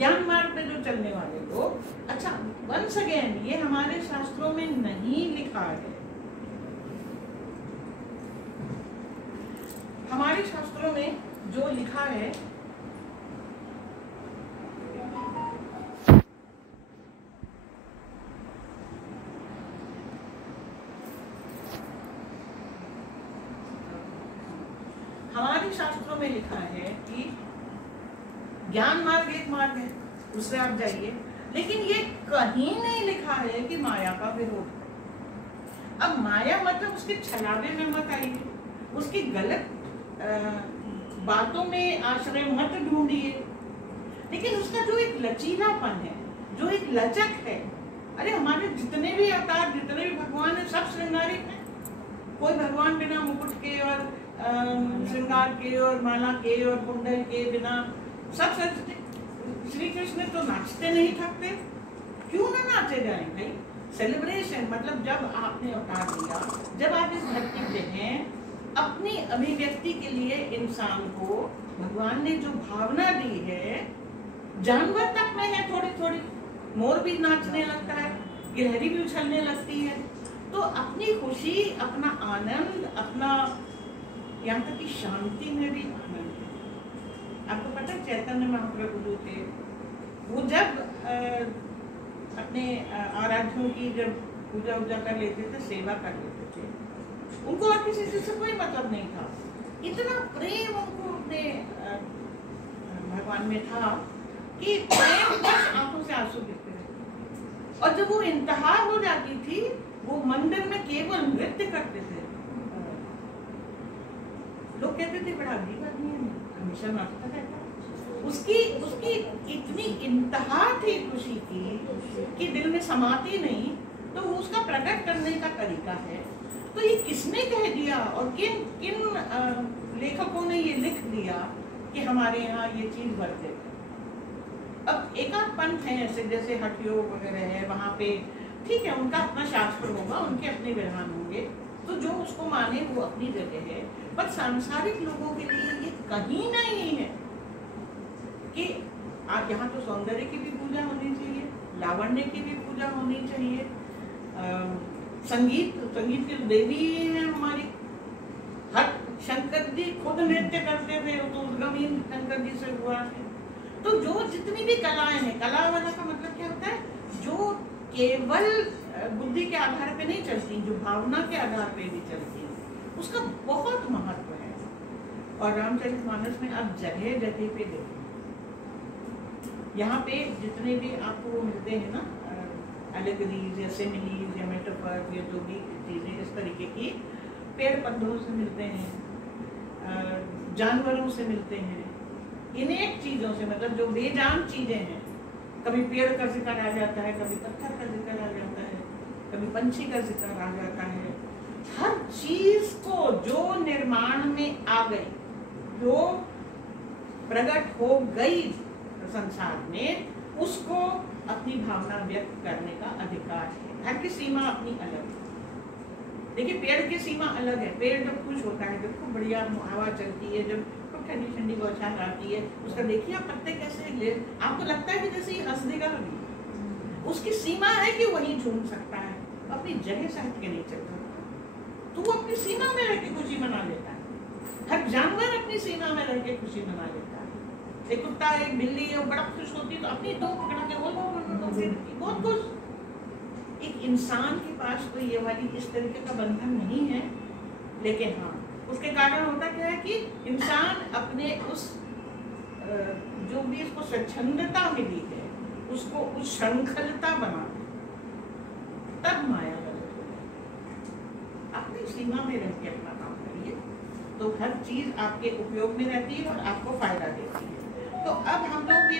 ज्ञान मार्ग पे जो चलने वाले लोग, अच्छा वंस अगेन ये हमारे शास्त्रों में नहीं लिखा है। हमारे शास्त्रों में जो लिखा है हमारे शास्त्रों में लिखा है कि ज्ञान मार्ग एक मार्ग है, उससे आप जाइए, लेकिन ये कहीं नहीं लिखा है कि माया का विरोध है। अब माया मतलब उसके छलावे में मत आइए, उसकी गलत बातों में आश्रय मत ढूंढिए, लेकिन उसका जो एक लचीलापन है, जो एक लचक है, अरे हमारे जितने भी अवतार, जितने भी भगवान है, सब श्रृंगारिक हैं। कोई भगवान बिना मुकुट के और श्रृंगार के और माला के और कुंडल के बिना सब सजते। श्री कृष्ण तो नाचते नहीं थकते, क्यों ना नाचे जाए भाई। सेलिब्रेशन मतलब जब आपने अवतार लिया, जब आप इस धरती पे हैं, अपनी अभिव्यक्ति के लिए इंसान को भगवान ने जो भावना दी है, जानवर तक में है थोड़ी थोड़ी, मोर भी नाचने लगता है, गिलहरी भी उछलने लगती है, तो अपनी खुशी, अपना आनंद, अपना यहाँ तक कि शांति में भी आनंद है। आपको पता है चैतन्य महाप्रभु जो थे, वो जब अपने आराध्यों की जब पूजा उजा कर लेते थे, सेवा कर लेते थे, उनको और किसी चीज से कोई मतलब नहीं था। इतना प्रेम उनको अपने भगवान में था कि प्रेम बस आंखों से आंसू गिरते थे। और जब वो इंतहा हो जाती थी, वो मंदिर में केवल नृत्य करते थे। लोग कहते थे बड़ा अजीब आदमी है, हमेशा नाचता रहता। उसकी इतनी इंतहा थी खुशी की कि दिल में समाती नहीं, तो वो उसका प्रकट करने का तरीका है। तो ये किसने कह दिया और किन किन लेखकों ने ये लिख दिया कि हमारे यहाँ ये चीज वर्जित है। अब एक आध पंथ है ऐसे, जैसे हठ योग वगैरह है, वहाँ पे ठीक है, उनका अपना शास्त्र होगा, उनके अपने विधान होंगे, तो जो उसको माने वो अपनी जगह है। पर सांसारिक लोगों के लिए ये कहीं नहीं है कि आप यहाँ तो सौंदर्य की भी पूजा होनी चाहिए, लावण्य की भी पूजा होनी चाहिए, संगीत की देवी है हमारी। हर शंकर जी खुद नृत्य करते थे, तो उद्गमीन शंकर जी से हुआ है। तो जो जितनी भी कलाएं हैं, कला वाला का मतलब क्या होता है, जो केवल बुद्धि के आधार पे नहीं चलती, जो भावना के आधार पे भी चलती, उसका बहुत महत्व है। और रामचरितमानस में आप जगह जगह पे देखो, यहाँ पे जितने भी आपको मिलते हैं ना एलेगरीज या सिमिलीज या मेटाफर या जो भी चीजें इस तरीके की, पेड़ पौधों से मिलते हैं, जानवरों से मिलते हैं, इनेक चीजों से, मतलब जो बेजान चीजें हैं। कभी पेड़ का जिक्र आ जाता है, कभी पत्थर का जिक्र आ जाता है, कभी पंछी का जिक्र आ जाता है। हर चीज को जो निर्माण में आ गई, जो प्रकट हो गई संसार में, उसको अपनी भावना व्यक्त करने का अधिकार है। हर की सीमा अपनी अलग है। देखिए पेड़ की सीमा अलग है। पेड़ जब खुश होता है, जब खूब बढ़िया हवा चलती है, जब खूब ठंडी ठंडी बौछार आती है, उसका देखिए आप पत्ते कैसे ले, आपको लगता है कि जैसे ये हंस देगा अभी। उसकी सीमा है कि वही झूम सकता है, अपनी जगह से हट के नहीं चलता, तो वो अपनी सीमा में रह के खुशी मना लेता है। हर जानवर अपनी सीमा में रह के खुशी मना लेता है। एक कुत्ता, एक बिल्ली बड़ा खुश होती है तो अपनी दो पकड़ा के बहुत खुश। एक इंसान के पास तो ये वाली इस तरीके का बंधन नहीं है, लेकिन हाँ उसके कारण होता क्या है कि इंसान अपने उस जो भी इसको स्वच्छंदता मिली है, उसको उस श्रृंखलता बना, तब माया गलत हो जाए। अपनी सीमा में रह के अपना काम करिए, तो हर चीज आपके उपयोग में रहती है और आपको फायदा देती है। तो अब हम लोग